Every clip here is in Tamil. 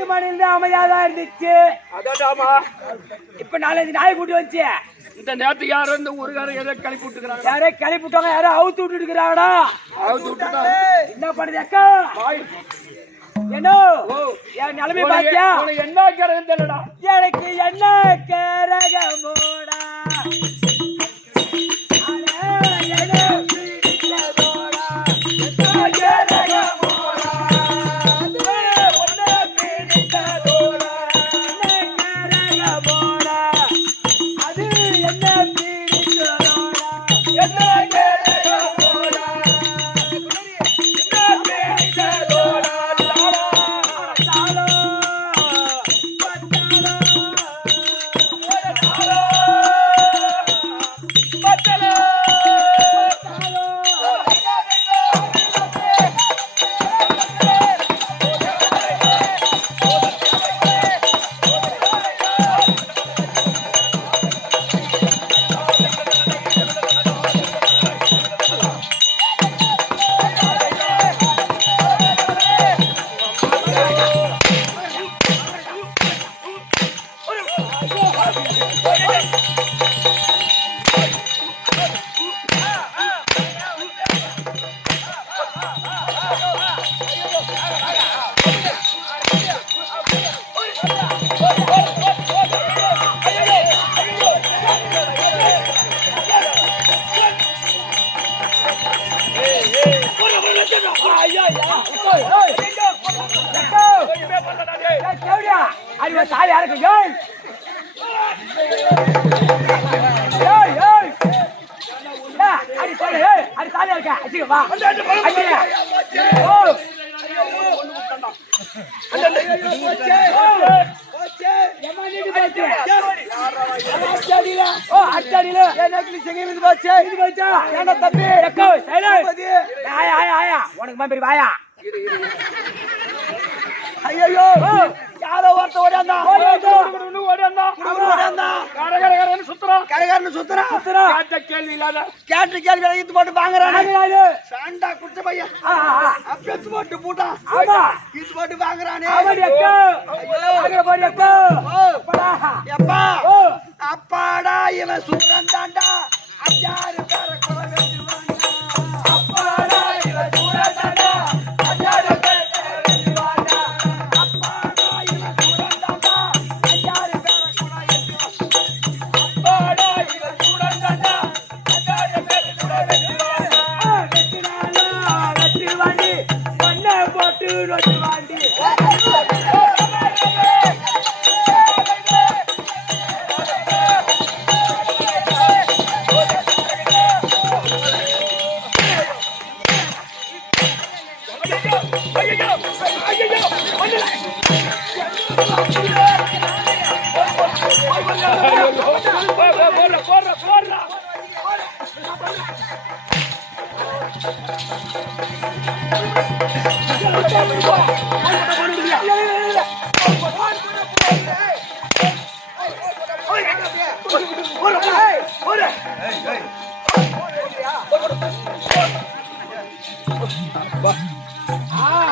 10 மணில அமைதியாதான் இருந்துச்சு. அதாடாமா இப்ப 4 நாய் கூட்டி வச்சு இந்த நேரத்துக்கு யாரும் இந்த ஊருக்காரங்க ஏதோ கிளப்பி விட்டுக்கிறாங்க. யாரே கிளப்பி விட்டாங்க, யாரோ அவுத்து விட்டு இருக்கிறாங்கடா. அவுத்து விட்டுட்டா என்ன பண்ணுது அக்கா? என்ன என் நிலைமை பாத்தியா? என்ன கேரகம் தெரியலடா. எனக்கு என்ன கேரகமோடா தாலி யாருக்கு? அடி தாலியா இருக்க வா உனக்கு மாதிரி வாயா. ஐயோ யாரோ ஒருத்த ஓடியாந்தா கேள்வி இல்லாத கேட்டு கேள்வி இத்து போட்டு வாங்குறானே. சாண்டா குச்ச பையன் அப்பேத்து போட்டு பூட்டா இது போட்டு வாங்குறானே. அப்பாடா இவன் சூரன் தாண்டா. அஞ்சாறு பேர கொலை வெட்டுவாண்டா. அப்பாடா இவன் சூரன் தாண்டா. அஞ்சாறு பேர கொலை வெட்டுவாண்டா. அப்பாடா இவன் சூரன் தாண்டா. அஞ்சாறு பேர கொலை வெட்டுவாண்டா. அப்பாடா இவன் சூரன் தாண்டா. அஞ்சாறு பேர கொலை வெட்டுவாண்டா. வெட்டினாலா வெட்டுவாண்டி ஒன்ன போட்டு ரொட்டுவாண்டி.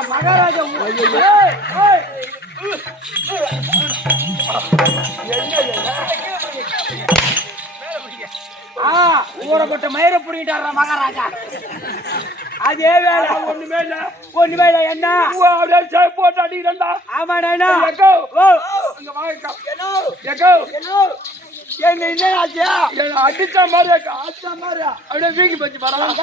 மகாராஜா ஊரப்பட்ட மயிர புடிக்கிட்டாரா மகாராஜா. அதே வேலை ஒண்ணுமே இல்ல. என்ன போட்டு அடிக்கிறா? ஆமாடா என்ன அடிச்ச மாதிரி அப்படியே வீங்கி போச்சு பரவாயில்ல.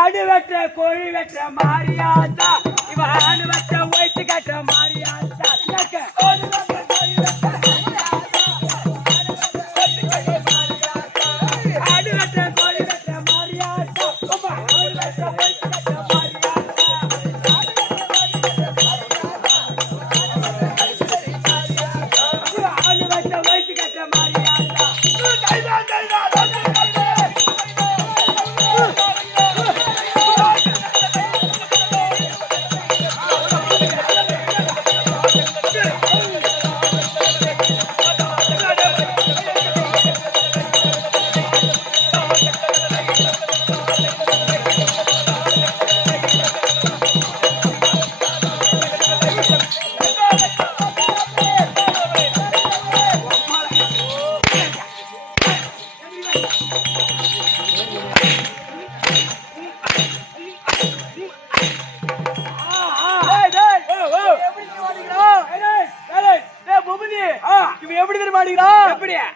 ஆடு வெற்ற கோழி வெற்ற மாறியாத்தா. இவன் ஆடு வெற்ற ஒயிட்டு கட்ட மாறியாத்தா. ஆடு வெற்ற கோழி வெற்ற மாறியாத்தா. ஆடு வெற்ற ஒயிட்டு கட்ட மாறியாத்தா. ஆடு வெற்ற ஒயிட்டு கட்ட மாறியாத்தா.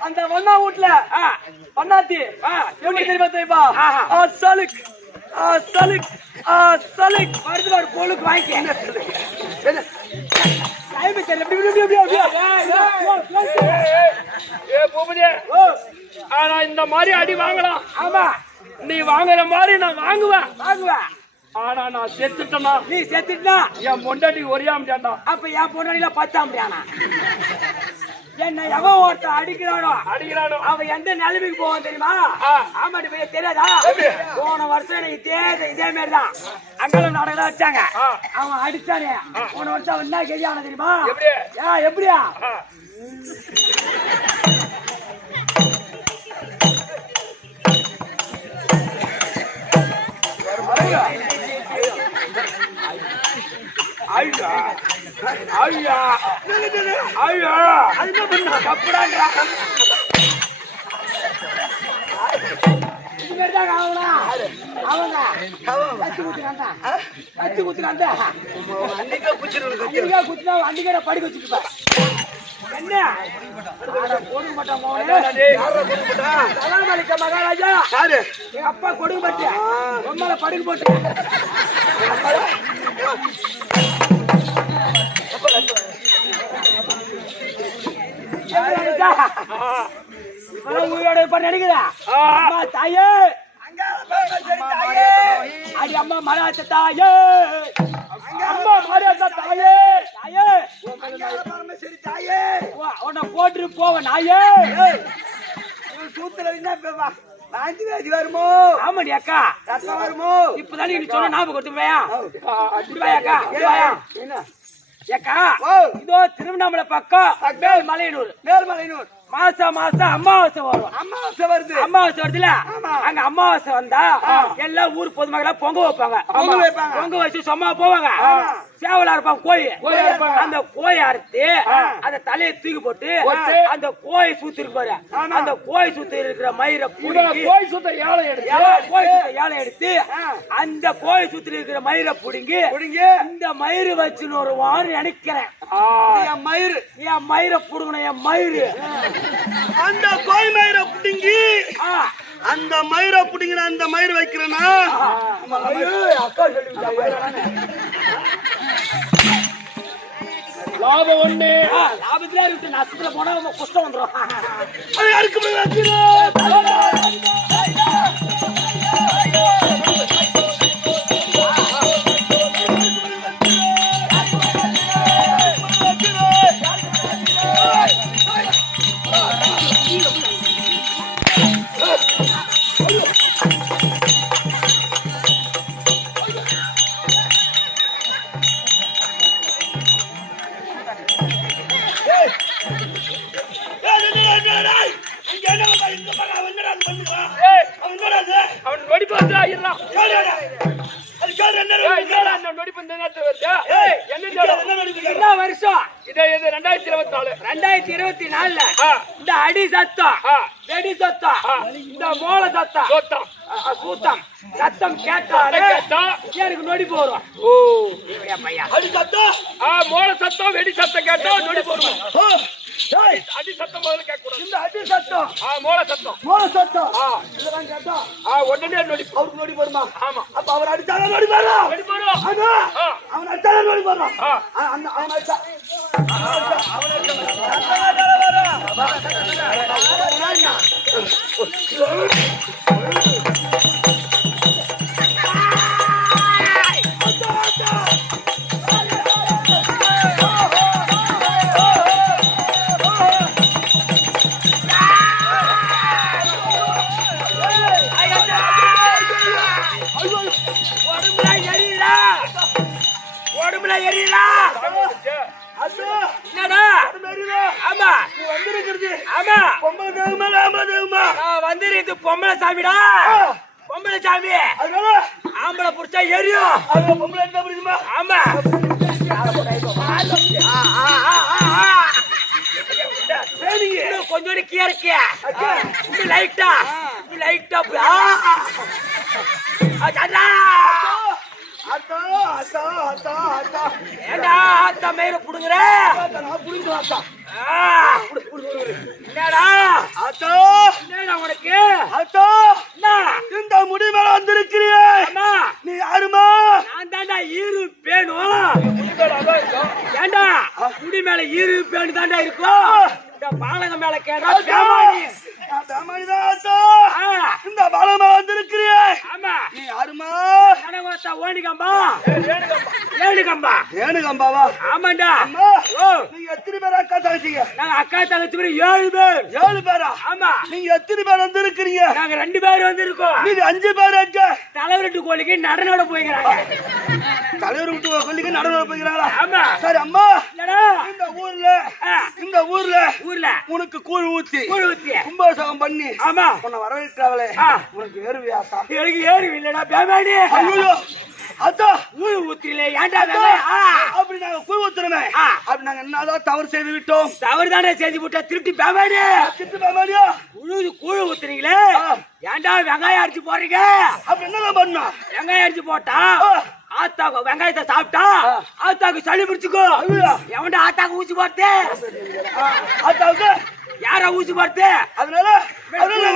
அந்த வண்ணா வீட்ல பண்ணாத்தி எப்படி தெரியுமா தெரியுமா சலுக் சலுக் சலுக் வருது ஒரு பொழுக்கு வாங்கிக்க ஆனா இந்த மாதிரி அடி வாங்கலாம். ஆமா, நீ வாங்குற மாதிரி நான் வாங்குவேன். ஆனா நான் செத்துட்டேனா? நீ செத்துட்டா என் பொண்டாட்டி ஒரேயாமட்டான்டா. அப்ப என் பொண்டாட்டில 10 ஆம்பியானா? என்ன எவன் ஒருத்தன் அடிக்கிறானோ அவன் எந்த நிலைமைக்கு போவான் தெரியுமா? ஆமாடி பையன் தெரியாதா? போன வருஷம் இதே மாதிரிதான் அங்கலம் நாடகம் வச்சாங்க. அவன் அடிச்சானே போன வருஷம் அவன் என்ன கெதியான தெரியுமா? எப்படியா ஐயா ஐயா ஐயா அது பண்ண கப்படாங்கடா. அவங்க கத்து குத்துறான்டா அன்னைக்கா குத்துனா அன்னைக்கா படிக்க வச்சுட்டு என்ன கொடுக்க மாட்டான் மகாராஜா. எங்க அப்பா கொடுக்க மாட்டேன் உண்மையில படுக்க போட்டு உயிரோட இப்ப நினைக்கிறா தாயே அடி அம்மா மராத்த தாயே அம்மா மராத்த தாயே தாயே சரி தாயே உன்னை போட்டு போவ நாயே சூத்துல என்ன வாந்தி வேதி வருமோ? ஆமாடி அக்கா ரத்தம் வருமோ? இப்பதான் நீ சொன்ன ஞாபகம் கொடுத்துமையா அக்கா என்ன ஏக்கா இதோ திருவண்ணாமலை பக்கம் மேல்மலையனூர் மாசம் அமாவாசை வரும். அமாவாசை வருதுல அங்க அமாவாசை வந்தா எல்லா ஊர் பொதுமக்களா பொங்க வைப்பாங்க. பொங்க வச்சு சும்மா போவாங்க. சேவலா இருப்பாங்க கோயில். அந்த கோயை அறுத்து அந்த தலையை தூக்கி போட்டு அந்த கோயை சுத்தி இருக்கு பாரு. அந்த கோயை சுத்தி இருக்கிற மயிரை கோய் சுத்த ஏழை எடுத்து அந்த கோயை சுத்தி இருக்கிற மயிரை புடுங்கி இந்த மயிறு வச்சுன்னு ஒரு வாரம் நினைக்கிறேன். என் மயிரை புடுங்கணும் என் மயிறு அந்த கோய் மயிரை புடுங்கி அந்த மயிரை புடுங்கிற அந்த மயிறு வைக்கிறேன்னா லாபம் ஒண்ணு லாபத்துல இருக்கு. நஷ்டத்துல போனா குஷ்டம் வந்துடும். என்ன வருஷம் இது? 2024 இந்த அடி சத்தம் வெடி சத்தம் இந்த மோள சத்தம் சூத்தம் சத்தம் கேட்டாலே எனக்கு நொடி போறோம். அடி சத்தம் மோள சத்தம் வெடி சத்தம் கேட்டா நொடி போறோம். அடி சத்தம் முதல்ல கேட்கணும். இந்த அடி சத்தம் மோள சத்தம் இதெல்லாம் கேட்டா உடனே நொடி அவருக்கு நொடி போடுமா? ஆமா. அப்ப அவர் அடிச்சாலும் நொடி போறோம். அவன் அடிச்சாலும் நொடி போறோம். அவன் அடிச்சா பொம்பளை சாமிடா பொம்பளை சாமி ஆம்பளை புடிச்சா எரியும். ஆமா கொஞ்சோடி கீழே இருக்கியா லைட்டா லைட்டா ஏண்டா ஆத்தா மயிரை புடுங்குற? என்னடா என்னடா உனக்கு இந்த முடி மேல வந்திருக்கிறியே நீ யாருமா? நான் தாண்டா ஈரு பேணும். ஏண்டா முடி மேல ஈரு பேணு தாண்டா இருக்கும். இந்த பாலகம் மேல கேட்டா இந்த பாலமா வந்திருக்கிறியே ஆமா நீ யாருமா? கனகோத்தா ஓணிகம்பா ஏணுகம்பா ஏணுகம்பாவா? ஆமாண்டா. ஓ நீங்க எத்தனை பேர் அக்கா தங்கச்சிங்க? நாங்க அக்கா தங்கச்சி பேர் 7 பேர். 7 பேரா? ஆமா. நீங்க எத்தனை பேர் வந்திருக்கிறீங்க? நாங்க 2 பேர் வந்திருக்கோம். நீங்க 5 பேர் எங்க? தலைவர் வீட்டு கோழிக்கு நடனோட போய்க்கிறாங்க. தலைவர் வீட்டு கோழிக்கு நடனோட போய்க்கிறாங்களா? ஆமா. சரி அம்மா என்னடா இந்த ஊர்ல உனக்கு கூழ் ஊத்தி கும்பாபிஷேகம் பண்ணி ஆமா உன்னை வரவேற்றாங்களே உனக்கு ஏறுவியாசா? எனக்கு ஏறுவி இல்லடா பேமாடி. ஐயோ அத்தா கூழ் ஊத்திலே ஏன்டா அப்படி நாங்க கூழ் ஊத்துறோமே அப்படி நாங்க என்னதான் தவறு செய்து விட்டோம்? தவறு தானே செய்து விட்டா திருப்பி பேமாடி திருப்பி பேமாடியா கூழ் ஊத்துறீங்களே ஏன்டா வெங்காயம் அரிச்சு போடுறீங்க? அப்படி என்னதான் பண்ணா? வெங்காயம் அரிச்சு போட்டா ஆத்தாக்கு வெங்காயத்தை சாப்பிட்டா ஆத்தாக்கு சளி பிடிச்சுக்கோ. எவன்டா ஆத்தாக்கு ஊசி போடுது? ஆத்தாவுக்கு யாரா ஊசி போடுது? அதனால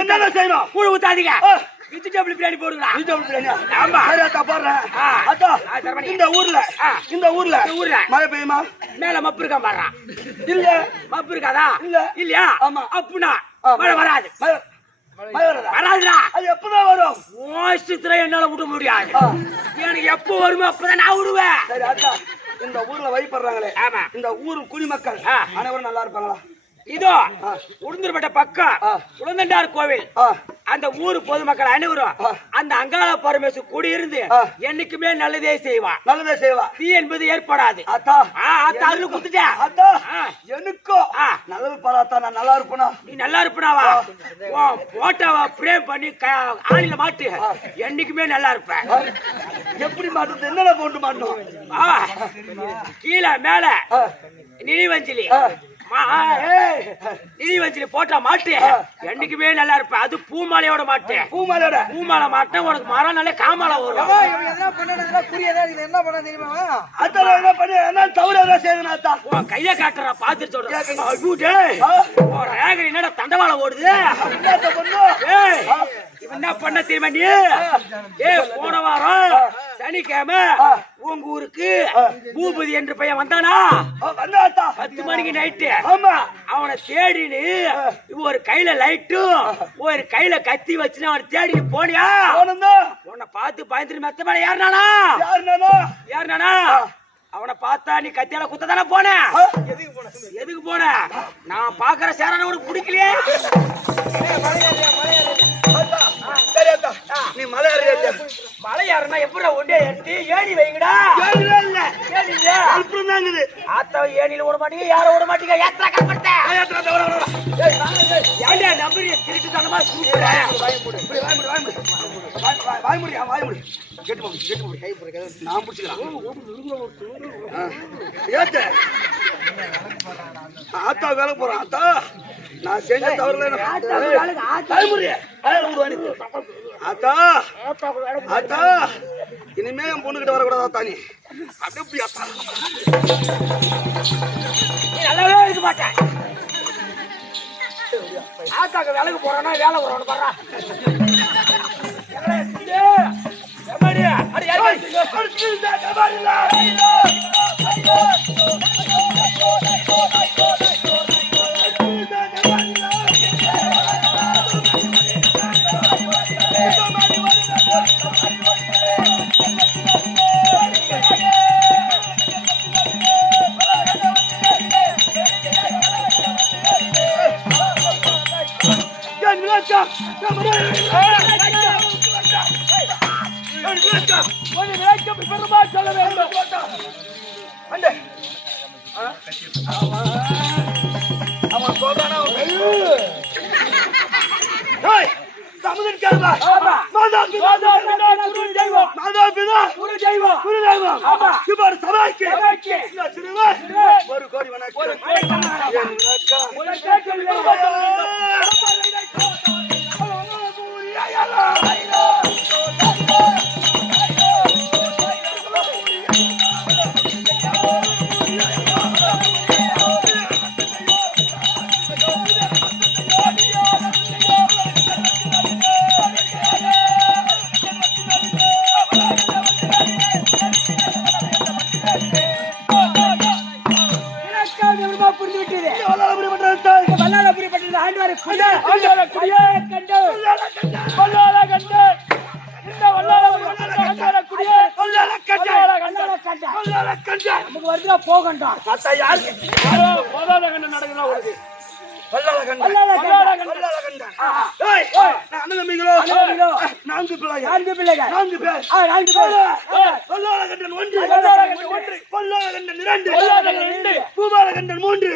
என்ன செய்யணும்? கூழ் ஊத்தாதீங்க. வெஜிடபிள் பிரியாணி போடுங்களா? வெஜிடபிள் பிரியாணி ஆமா. சரி அத்தா போடுறேன். அத்தா இந்த ஊர்ல மழை பெய்யுமா? மேல மப்பு இருக்கா பாரு. இல்ல மப்பு இருக்காதா? இல்ல இல்லையா? ஆமா. அப்படின்னா மழை வராது. வராதுடா. அது எப்பதான் வரும்? மோசத்துல என்னால விட முடியாது. எனக்கு எப்ப வருமோ அப்பதான் நான் விடுவேன். சரி அத்தா இந்த ஊர்ல வழிபடுறாங்களே ஆமா இந்த ஊர் குடிமக்கள் அனைவரும் நல்லா இருப்பாங்களா? இதோ உளுந்தூர்பேட்டை பக்கம் உளுந்தண்டார் கோவில் அந்த ஊர் பொதுமக்கள் அனைவரும் அந்த அங்காள பரமேஸ்வரர் குடியிருந்து என்னைக்குமே நல்லதே செய்வா. நல்லதே செய்வா. தீ என்பது ஏற்படாது. அத்தா அதுல குடுத்துட்டேன். அத்தா எனக்கும் நல்லது பாராத்தா நான் நல்லா இருப்பேனா? நீ நல்லா இருப்பனாவா? போட்டோவா பிரேம் பண்ணி ஆணில மாட்டு என்னைக்குமே நல்லா இருப்பேன். எப்படி மாட்டுறது? என்னென்ன போட்டு மாட்டோம்? கீழே மேல நினைவஞ்சலி இடிவஞ்சில போட்டா மாட்டு என்னைக்குமே நல்லா இருப்பேன். அது பூமாலையோட மாட்டு. பூமாலை மாட்டேன் உனக்கு மரம் நல்ல காமால வரும். கைய காட்டுற பாத்து சொல்றேன். என்னடா தண்டவாள ஓடுது? என்ன பண்ண தெரியுமா நீ? போன வாரம் சனிக்கிழமை உங்க ஊருக்கு பூபதி என்று பையன் வந்தானா? 10 மணிக்கு நைட்டு அவனை தேடினு ஒரு கையில லைட்டும் ஒரு கையில கத்தி வச்சு அவனை தேடி போனியா? உன்னை பார்த்து பயந்துட்டு மெத்த மேல ஏறினானா? அவனை பார்த்தா நீ கத்தியால குத்ததானே போன? எதுக்கு போன? நான் பாக்குற சேரான உனக்கு பிடிக்கலையே. நீ மலை ஏறனா எப்படி ஒண்டே எடுத்து ஏணி வைங்கடா. ஆத்தா ஏணியில விட மாட்டீங்க, யாரும் விட மாட்டீங்க. யாத்திரா கற்படுத்த நம்பர் திருட்டு தனமா கூப்பிடுறேன். நான் பிடிச்சிக்கலாம். ஆத்தா வேலை போறேன். ஆத்தா நான் செஞ்ச தவறு ஆத்தா ஆத்தா இனிமே என் பொண்ணுகிட்ட வரக்கூடாது. ஆத்தா நீ அப்படி ஆத்தா நீ நல்லாவே இருக்க மாட்டேன். ஆத்தாக்கு வேலைக்கு போறானா வேலை வரணும் பாரு. சொல்ல வேண்டும். அவன் சொல்றானா? ஒரு கோடி வணக்கம். குடியே கண்டே வல்லால கண்டே இந்த வல்லால குடியே வல்லால கண்டே நமக்கு வருதுடா போகண்டா அத்தா யாருக்கு போதாத கண்ட நடக்குதா உனக்கு வல்லால கண்டன் ஏய் நான் அண்ணன் தம்பிகளோ நான்கு பிள்ளைகள் நான்கு பேர் வல்லால கண்டன் ஒன்று வல்லால கண்டன் இரண்டு பூபால கண்டன் மூன்று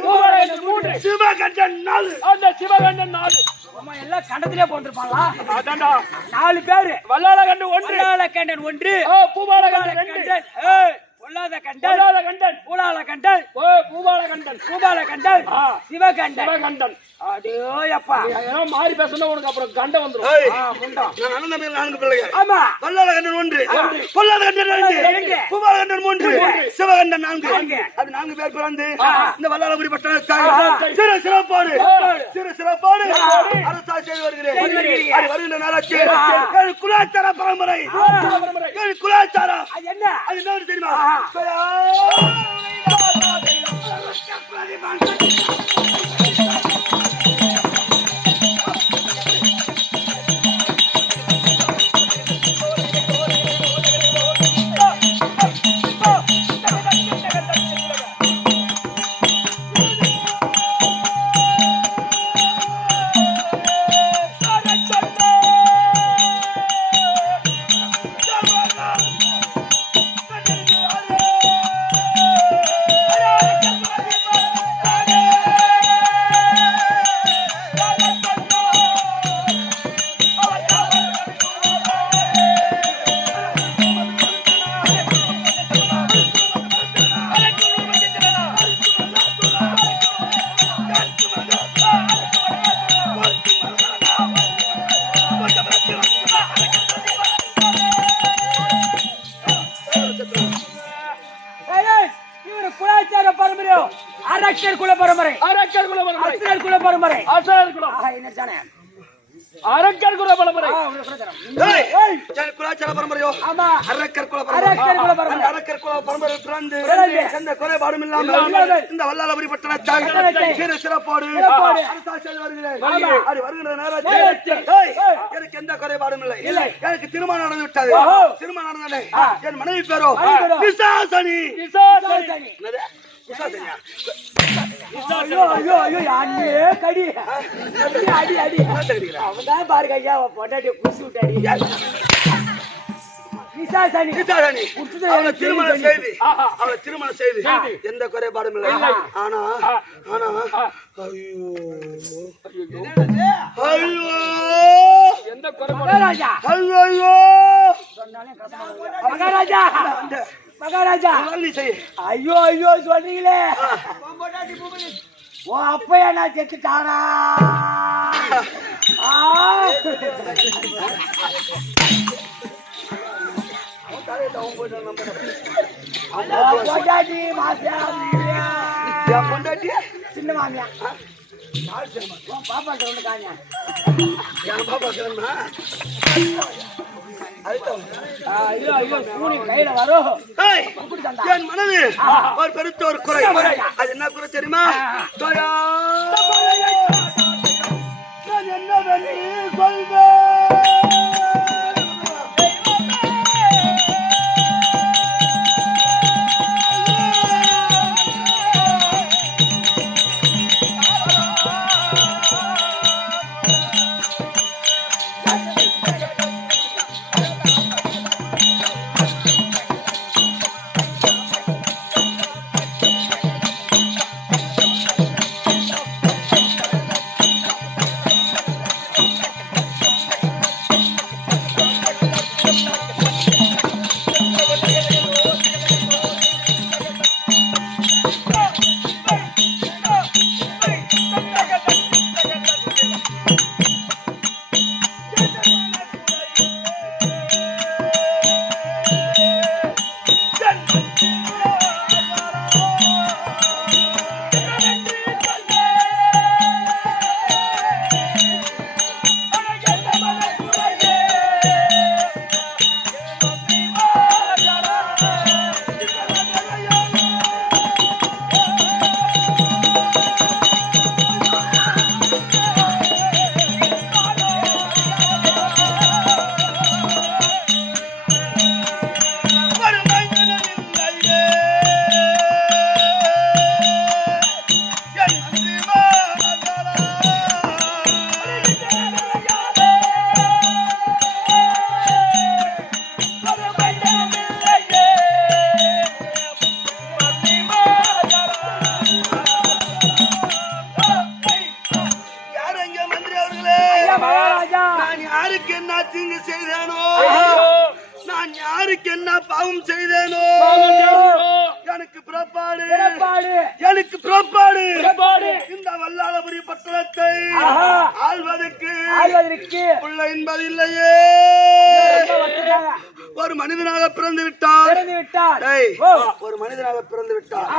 சிவகண்டன் நாலு அந்த சிவகண்டன் 4 அம்மா எல்லாம் கண்டத்திலே போட்டுருப்பாங்களா அதான்டா 4 பேர் வல்லால கண்டன் 1 பூபால கண்டன் 2 பொல்லாத கண்டன் பூலால கண்டன் பூபால கண்டன் சிவகண்டன் அடேயோ அப்பா ஏதோ மாறி பேசணும் உனக்கு அப்புறம் கண்ட வந்துரும் முண்டா நான் அண்ணன் தம்பிகள் நான்கு பிள்ளைகள் ஆமா வல்லால கண்டன் 1 பொல்லாத கண்டன் 2 பூபால கண்டன் 3 சிவகண்டன் 4 அது 4 பேர் பிறந்து இந்த வல்லாலபுரி பட்டணத்தார் சிறு சிறப்பாடு அரசா செய்து வருகிறேன் அது வருகின்ற நாளாச்சு குலாச்சார பரம்பரை குலாச்சாரம் அது என்ன தெரியுமா அரக்கர் குல பரம்பரை அரக்கர் குல பரம்பரை குலாச்சார பரம்பரையோ ஆமா அரக்கர் குல பரம்பரை பிறந்து எந்த குறைபாடும் இல்லாமல் இந்த வல்லாலபுரி பட்டணத்தார் சிறப்போடு அரசா செய்து வருகிறேன் அது வருகின்ற நேரத்தில் எனக்கு எந்த குறைபாடும் இல்லை எனக்கு திருமணம் நடந்து விட்டது திருமணம் நடந்தது என் மனைவி பேரோ விசாசனி அவன்தான் பாருங்க ஐயா பொண்டாட்டி குடிச்சு விட்டாடி அவளை திருமணம் செய்து எந்த குறைபாடும் இல்லை ஆனா எந்த குறைபாடு மகாராஜா ஐயோ சொல்றீங்களே ஓ அப்பயா நான் செத்துட்டானா பொண்டாட்டி பொண்டாட்டி சின்ன மாமியா பாப்பா ஒண்ணு காமியா என் பாப்பா சொன்னா கையில வரும் என் மனது ஒரு பெருத்த ஒரு குறை அது என்ன குறை தெரியுமா என்னவென்று சொல்வேன் புறப்பாடு புறப்பாடு எனக்கு புறப்பாடு புறப்பாடு இந்த வல்லாளபுரி பட்டணத்தை ஆள்வதற்கு பிள்ளை என்பது இல்லையே. ஒரு மனிதனாக பிறந்து விட்டார் ஒரு மனிதனாக பிறந்து விட்டார்.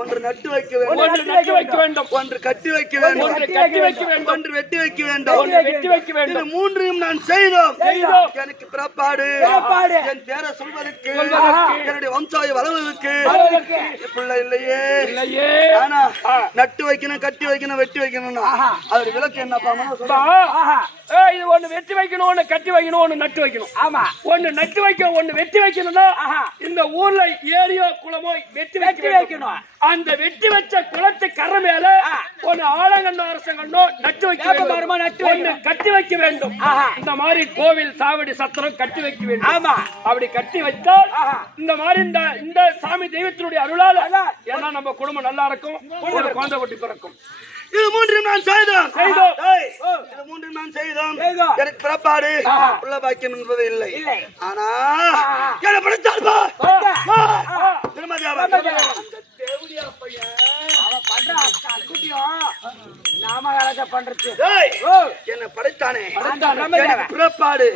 ஒன்று நட்டு வைக்க வேண்டும், ஒன்று கட்டி வைக்க வேண்டும், ஒன்று வெட்டி வைக்க வேண்டும். இது மூன்றையும் நான் செய்தோம். எனக்கு பிறப்பாடு என் பேரை சொல்வதற்கு, என்னுடைய வம்சாவை வளர்வதற்கு பிள்ளை இல்லையே. ஆனா நட்டு வைக்கணும், கட்டி வைக்கணும், வெட்டி வைக்கணும். அதோட விளக்கு என்னப்பா? இது ஒண்ணு வெட்டி வைக்கணும், ஒண்ணு கட்டி வைக்கணும், ஒண்ணு நட்டு வைக்கணும். ஆமா, ஒண்ணு நட்டு வைக்கணும், ஒண்ணு வெட்டி வைக்கணும்னா இந்த ஊர்ல ஏரியோ குளமோ வெட்டி வைக்கணும். அந்த வெட்டி வச்ச குளத்து கரை மேல ஒண்ணு ஆலங்கண்ணோ அரசங்கண்ணோ நட்டு வைக்க வேண்டும், கட்டி வைக்க வேண்டும். இந்த மாதிரி கோவில் சாவடி சத்திரம் கட்டி வைக்க வேண்டும். ஆமா, அப்படி கட்டி வைத்தால் இந்த மாதிரி இந்த சாமி தெய்வத்தினுடைய அருளால ஏன்னா நம்ம குடும்பம் நல்லா இருக்கும், ஒரு குழந்தை குட்டி பிறக்கும். இது மூன்றையும் நான் செய்தோம். இது மூன்றையும் நான் செய்தோம். எனக்கு பிறப்பாடு உள்ள பாக்கியம் என்பது இல்லை. ஆனா என்ன படித்தார்பா திருமதியாவா தேவடியா பையன் அவன் பண்ற பண்றது என்ன படைத்தானே. பிறப்பாடு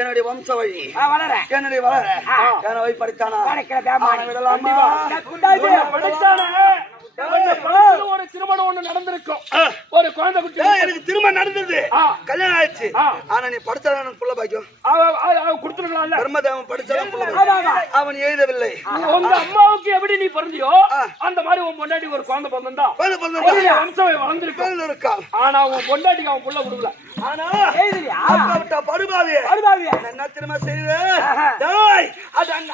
என்னுடைய வம்ச வழி என்னுடைய வளர என்னை படைத்தானா விடலாமா? ஒரு திருமணம் ஒண்ணு நடந்திருக்கும், ஒரு குழந்தை குட்டி. எனக்கு திருமணம் நடந்தது, கல்யாணம் ஆயிடுச்சு. ஆனா நீ படிச்சாதான் புள்ள பாக்கியம் கொடுத்துருக்கலாம். பிரம்மதேவன் படிச்சாலும் அவன் எழுதவில்லை. உங்க அம்மாவுக்கு எப்படி நீ பிறந்தியோ அந்த மாதிரி உன் பொண்டாட்டி ஒரு குழந்தை பிறந்தா வம்சம் வளர்ந்துருக்கா. ஆனா உன் பொண்டாட்டிக்கு அவன் புள்ள கொடுக்கல. ஆனா படுபாவி என்ன திரும்ப செய்த அது அங்க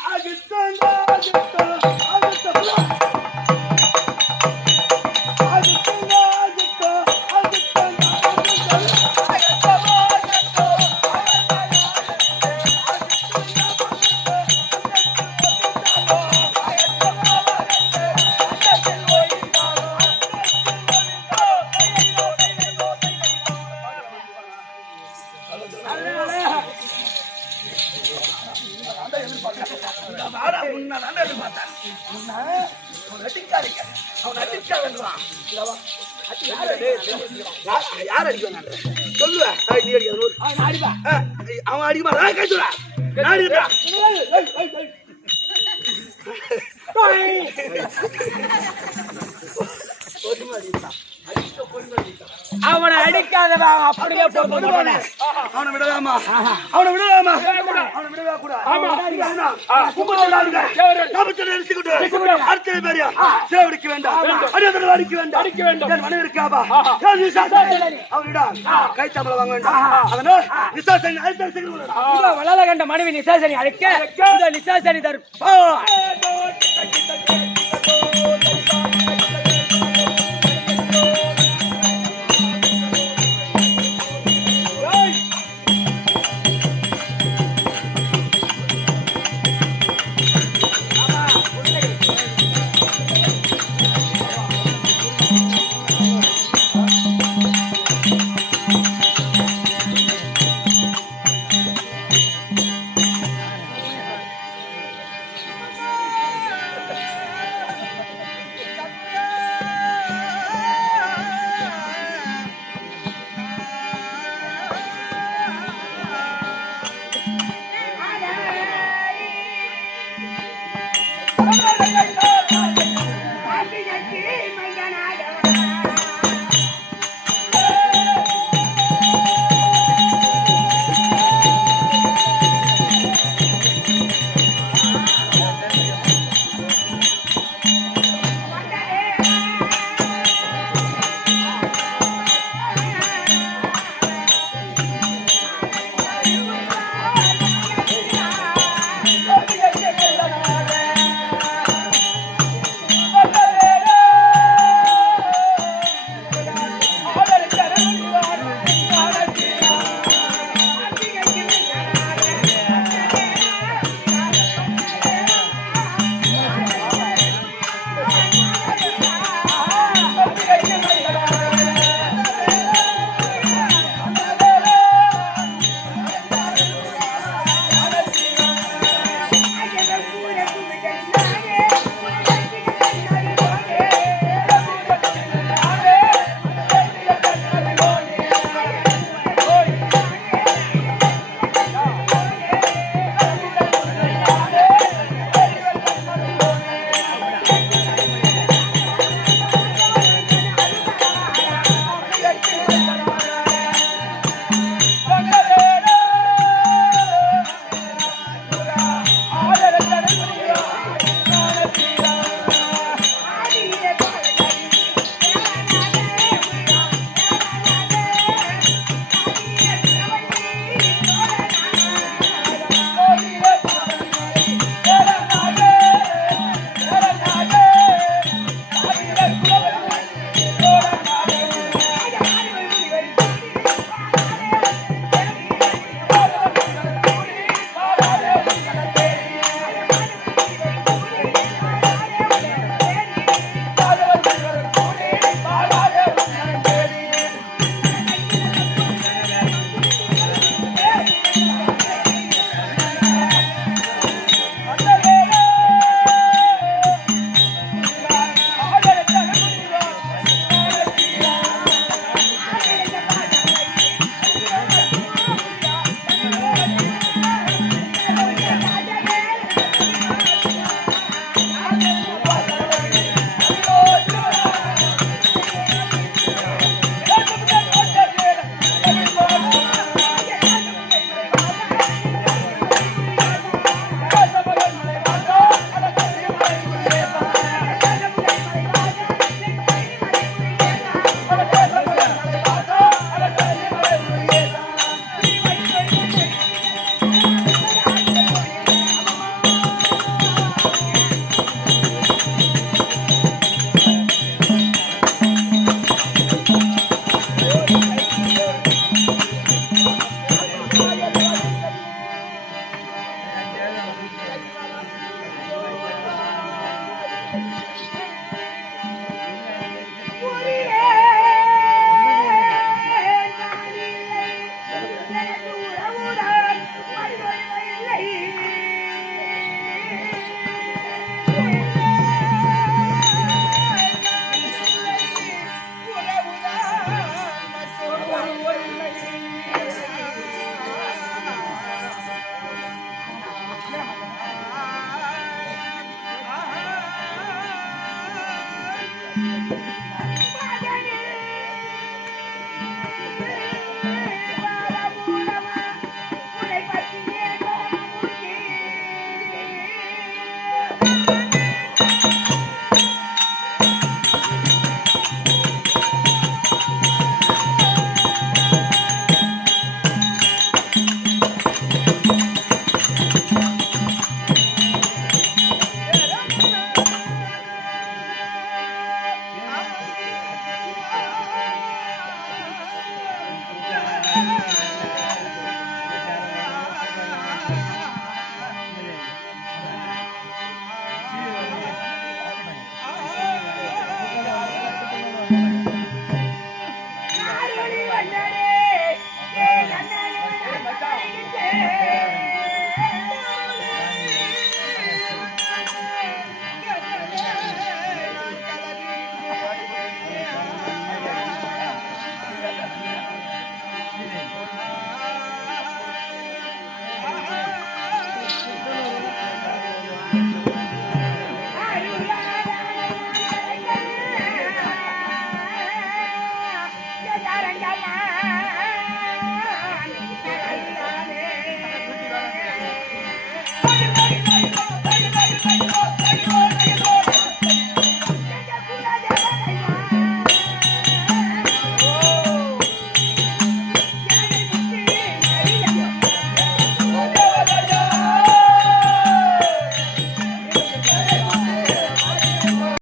யார் அடிக்க சொல்லுவேன். அவன் அடிக்க அவனை அடிக்காதவன் அப்படியே அவனை விடலாமா? அவனை விடலாமா? அவனை விடவே கூடாது. அடுத்த பேரியா சிலவடிக்க வேண்டாம், அடிக்க வேண்டாம். என் மனைவி இருக்காபா அவனிடம் கை தமிழ வாங்க வேண்டாம். அதனால் நிசாசனி வளர கண்ட மனைவி நிசாசனி அழைக்க நிசாசனி தருப்பா. ஆ